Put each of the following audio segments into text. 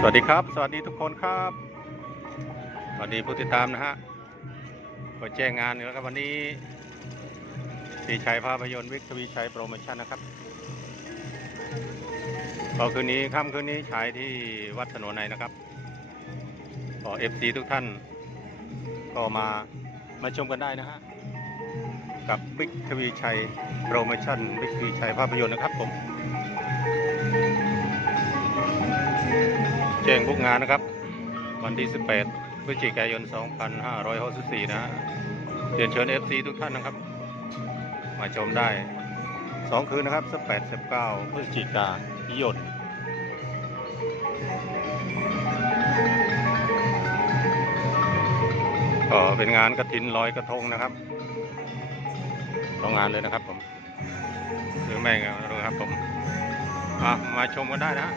สวัสดีครับ สวัสดีทุกคนครับ สวัสดีผู้ติดตามนะฮะก็แจ้งงานอยู่แล้วครับวันนี้สีชัยภาพยนตร์วิกทวีชัยโปรโมชั่นนะครับก็คืนนี้ค่ำคืนนี้ฉายที่วัดถนนในนะครับก็เอฟซีทุกท่าน ก็มามาชมกันได้นะฮะกับบิ๊กทวีชัยโปรโมชั่นบิ๊กทวีชัยภาพยนตร์นะครับผม จ้งบุกงานนะครับ วันที่ 18พฤศจิกายน 2564 นะฮะเรียนเชิญ FC ทุกท่านนะครับ มาชมได้ 2 คืนนะครับ 18 19พฤศจิกายนก็เป็นงานกระถินลอยกระทงนะครับสองงานเลยนะครับผมหรือไม่ก็ไม่รู้ครับผมมาชมกันได้นะ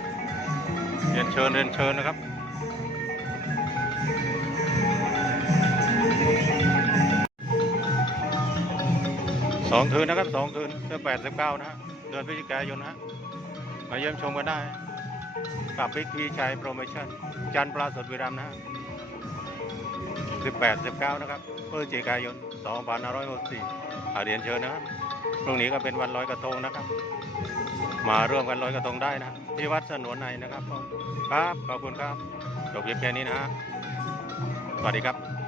เรียนเชิญเรียนเชิญนะครับสองคืนนะครับสองคืนเดือนแปดสิบเก้านะฮะเดือนพฤศจิกายนนะฮะมาเยี่ยมชมกันได้กับบิ๊กพีชัยโปรโมชั่น จันปลาสดวิรัมนะฮะสิบแปดสิบเก้านะครับพฤศจิกายนสองพันห้าร้อยหกสี่เรียนเชิญนะครับพรุ่งนี้ก็เป็นวันลอยกระทงนะครับ มาร่วมกันลอยกระทงได้นะ ที่วัดสนวนในนะครับครับขอบคุณครับจบคลิปแค่นี้นะฮะสวัสดีครับ